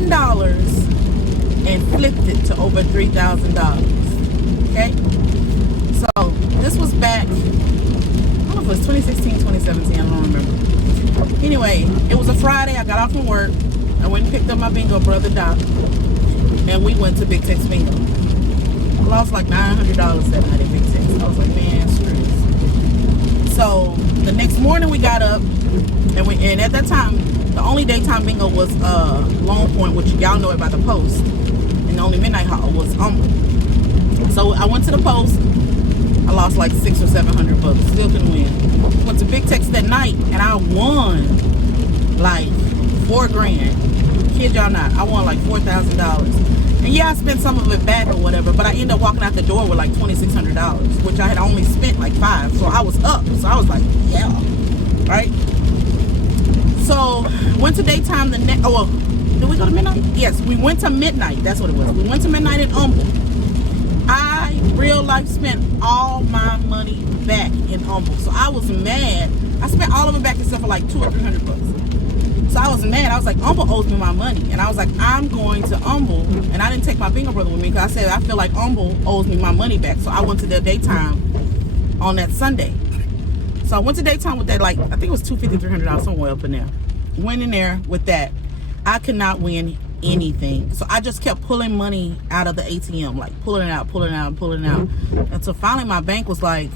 $10 and flipped it to over $3,000. Okay? So this was back, I don't know if it was 2016, 2017, I don't remember. Anyway, it was a Friday. I got off from work. I went and picked up my bingo brother, Doc, and we went to Big Tex Bingo. I lost like $900 that night at Big Tex. I was like, man, screw this. So the next morning we got up, and at that time, the only daytime bingo was Long Point, which y'all know about the Post, and the only midnight hall was Humble. So I went to the Post. I lost like $600 or $700. Still couldn't win. Went to Big Tex that night, and I won like $4,000. Kid y'all not, I won like $4,000. And yeah, I spent some of it back or whatever, but I ended up walking out the door with like $2,600, which I had only spent like $500. So I was up. So I was like, yeah, right? So went to daytime the next. Oh, well, did we go to midnight? Yes, we went to midnight. That's what it was. We went to midnight in Humble. I real life spent all my money back in Humble. So I was mad. I spent all of it back except for like $200 or $300. So I was mad. I was like, Humble owes me my money. And I was like, I'm going to Humble. And I didn't take my bingo brother with me because I said, I feel like Humble owes me my money back. So I went to the daytime on that Sunday. So I went to daytime with that, like, I think it was $250, $300, somewhere up in there. Went in there with that. I could not win anything. So I just kept pulling money out of the ATM, like pulling it out, until finally my bank was like,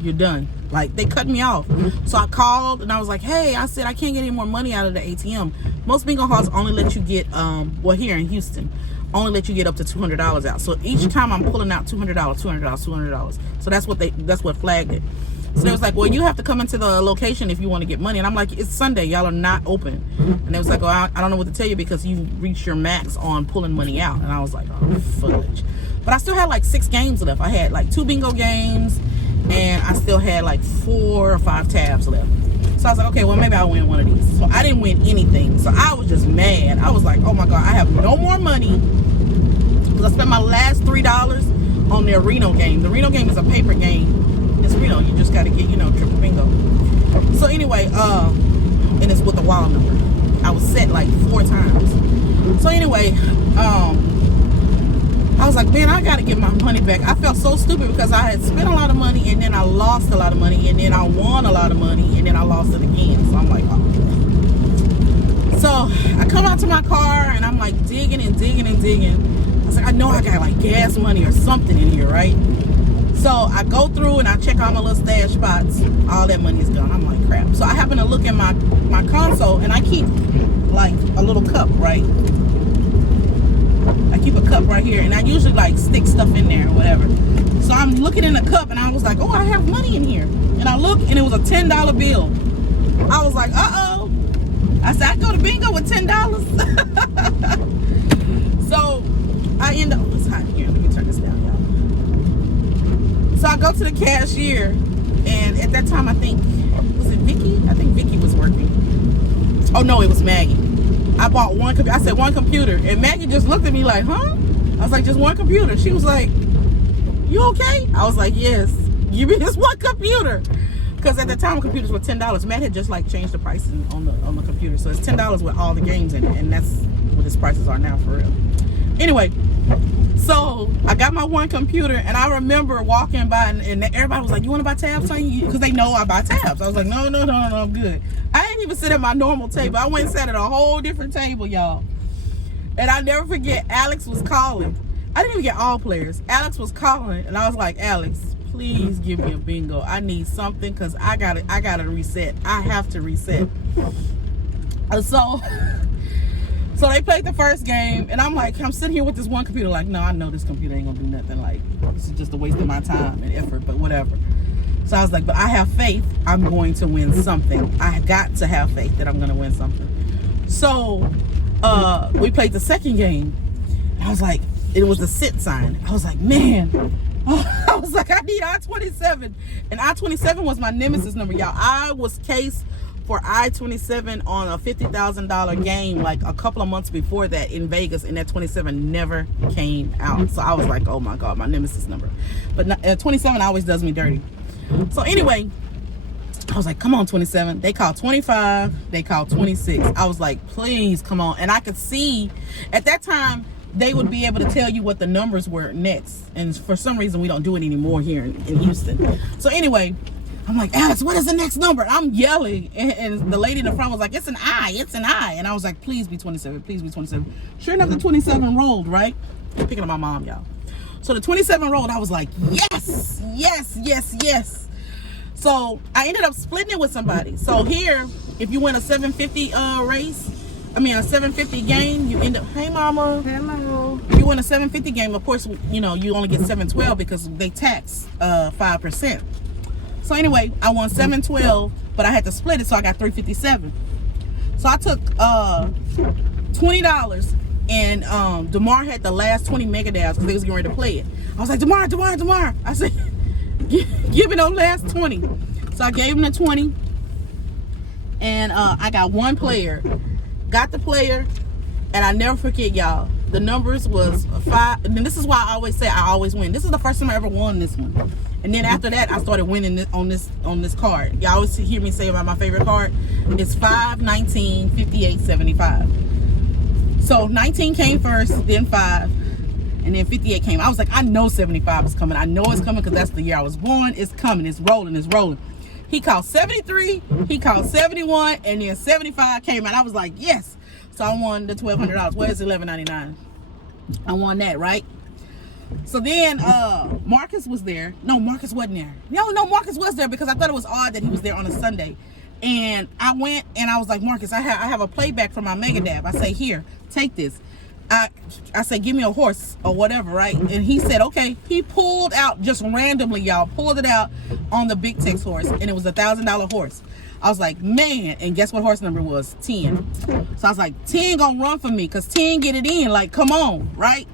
you're done. Like, they cut me off. So I called and I was like, hey, I said I can't get any more money out of the ATM. Most bingo halls only let you get, well, here in Houston, only let you get up to $200 out. So each time I'm pulling out $200. So that's what flagged it. So they was like, well, you have to come into the location if you want to get money. And I'm like, it's Sunday, y'all are not open. And they was like, well, I don't know what to tell you because you reached your max on pulling money out. And I was like, oh, fudge. But I still had like 6 games left. I had like 2 bingo games, and I still had like 4 or 5 tabs left. So I was like, okay, well, maybe I'll win one of these. So I didn't win anything. So I was just mad. I was like, oh my God, I have no more money. Because I spent my last $3 on the Reno game. The Reno game is a paper game. It's Reno. You just got to get, triple bingo. So anyway, and it's with the wild number. I was set like 4 times. So anyway, I was like, man, I got to get my money back. I felt so stupid because I had spent a lot of money, and then I lost a lot of money, and then I won a lot of money, and then I lost it again. So I'm like, oh. So I come out to my car, and I'm like digging. I was like, I know I got like gas money or something in here, right? So I go through and I check all my little stash spots. All that money is gone. I'm like, crap. So I happen to look in my console, and I keep like a little cup, right? I keep a cup right here, and I usually like stick stuff in there or whatever. So I'm looking in the cup, and I was like, oh, I have money in here. And I look, and it was a $10 bill. I was like, uh-oh. I said, I go to bingo with $10. So I end up, it's hot here. Let me turn this down, y'all. So I go to the cashier, and at that time, I think, was it Vicky? I think Vicky was working. Oh no, it was Maggie. I bought one computer. I said, one computer. And Maggie just looked at me like, huh? I was like, just one computer. She was like, you okay? I was like, yes. Give me this one computer. Because at the time, computers were $10. Matt had just like changed the prices on the computer. So it's $10 with all the games in it. And that's what his prices are now for real. Anyway, so I got my one computer, and I remember walking by, and everybody was like, you want to buy tabs? Because they know I buy tabs. I was like, no, I'm good. I didn't even sit at my normal table. I went and sat at a whole different table, y'all. And I never forget, Alex was calling. I didn't even get all players. Alex was calling, and I was like, Alex, please give me a bingo. I need something because I gotta reset. I have to reset. So they played the first game, and I'm sitting here with this one computer like, no, I know this computer ain't gonna do nothing. Like, this is just a waste of my time and effort, but whatever. So I was like, but I have faith I'm going to win something. I got to have faith that I'm gonna win something. So we played the second game. I was like, it was the sit sign. I was like, man. I was like, I need I-27. And I-27 was my nemesis number, y'all. I was cased for I-27 on a $50,000 game like a couple of months before that in Vegas, and that 27 never came out. So I was like, oh my God, my nemesis number. But 27 always does me dirty. So anyway, I was like, come on, 27. They called 25. They called 26. I was like, please, come on. And I could see at that time, they would be able to tell you what the numbers were next. And for some reason, we don't do it anymore here in Houston. So anyway, I'm like, Alex, what is the next number? I'm yelling. And the lady in the front was like, it's an I. It's an I. And I was like, please be 27. Please be 27. Sure enough, the 27 rolled, right? I'm picking up my mom, y'all. So the 27 rolled. I was like, yes, yes, yes, yes. So I ended up splitting it with somebody. So here, if you win a 750 race, I mean a 750 game, you end up, hey mama. Hello. You win a 750 game, of course, you know, you only get 712 because they tax 5%. So anyway, I won 712, but I had to split it, so I got 357. So I took $20, and DeMar had the last 20 mega dabs because they was getting ready to play it. I was like, DeMar. I said, give me those last 20. So I gave him the 20, and I got one player. Got the player, and I never forget, y'all. The numbers was 5, and this is why I always say I always win. This is the first time I ever won this one. And then after that, I started winning on this card. Y'all always hear me say about my favorite card. It's 5, 19, 58, 75. So 19 came first, then 5, and then 58 came. I was like, I know 75 is coming. I know it's coming because that's the year I was born. It's coming. It's rolling. It's rolling. He called 73. He called 71, and then 75 came out. I was like, yes. So I won the $1,200. Where's $11.99? I won that, right? So then Marcus was there. No, Marcus wasn't there. No, Marcus was there because I thought it was odd that he was there on a Sunday. And I went and I was like, Marcus, I have a playback from my Mega Dab. I say, here, take this. I said, give me a horse or whatever, right? And he said, okay. He pulled out just randomly, y'all, pulled it out on the Big Tex horse, and it was a $1,000 horse. I was like, man, and guess what horse number was? 10. So I was like, 10 gonna run for me because 10 get it in, like, come on, right?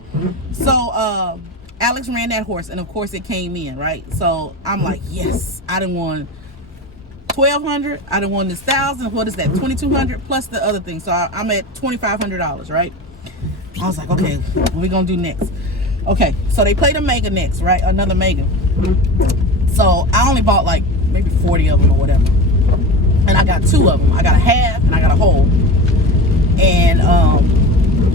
So Alex ran that horse, and of course it came in, right? So I'm like, yes, I done won $1,200. I done won this $1,000. What is that? $2,200 plus the other thing. So I'm at $2,500, right? I was like, okay, what we gonna do next? Okay, so they played a mega next, right? Another mega. So I only bought like maybe 40 of them or whatever. And I got 2 of them. I got a half and I got a whole. And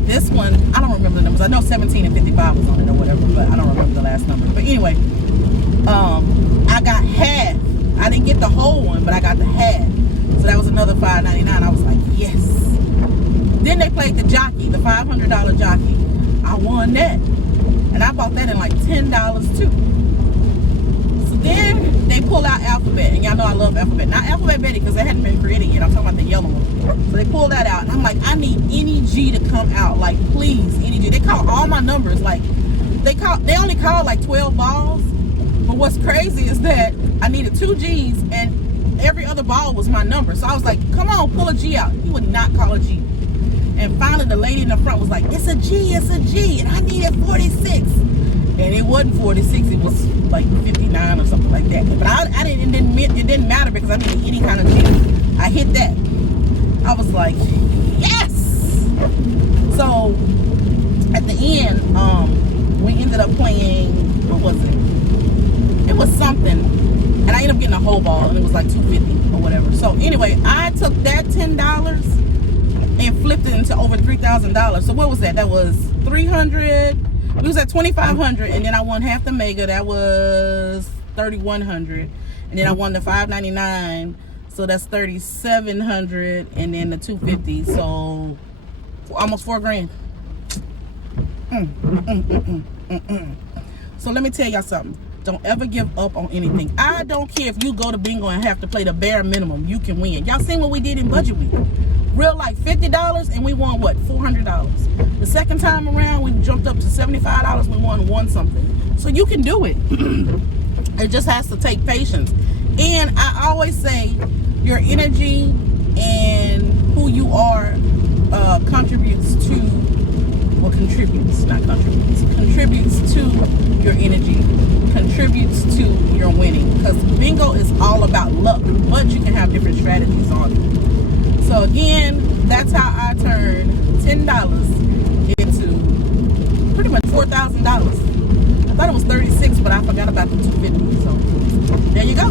this one, I don't remember the numbers. I know 17 and 55 was on it or whatever, but I don't remember the last number. But anyway, I got half. I didn't get the whole one, but I got the half. So that was another $5.99. I was like, yes. Then they played the jockey, the $500 jockey. I won that. And I bought that in like $10 too. So then they pulled out Alphabet. And y'all know I love Alphabet. Not Alphabet Betty because they hadn't been created yet. I'm talking about the yellow one. So they pulled that out. And I'm like, I need any G to come out. Like, please, any G. They called all my numbers. Like, they only called like 12 balls. But what's crazy is that I needed 2 G's and every other ball was my number. So I was like, come on, pull a G out. He would not call a G. And finally, the lady in the front was like, it's a G, and I needed 46. And it wasn't 46, it was like 59 or something like that. But it didn't matter because I needed any kind of G. I hit that. I was like, yes! So, at the end, we ended up playing, what was it? It was something. And I ended up getting a whole ball, and it was like $2.50 or whatever. So, anyway, I took that $10 and flipped it into over $3,000. So what was that? That was $300. We was at $2,500, and then I won half the mega. That was $3,100, and then I won the $5.99. So that's $3,700, and then the $2.50. So almost $4,000. So let me tell y'all something. Don't ever give up on anything. I don't care if you go to bingo and have to play the bare minimum. You can win. Y'all seen what we did in Budget Week? Real like $50, and we won what? $400. The second time around, we jumped up to $75. We won something. So you can do it. It just has to take patience. And I always say, your energy and who you are contributes to your energy, contributes to your winning. Because bingo is all about luck, but you can have different strategies on it. So again, that's how I turned $10 into pretty much $4,000. I thought it was 36, but I forgot about the 250. So there you go.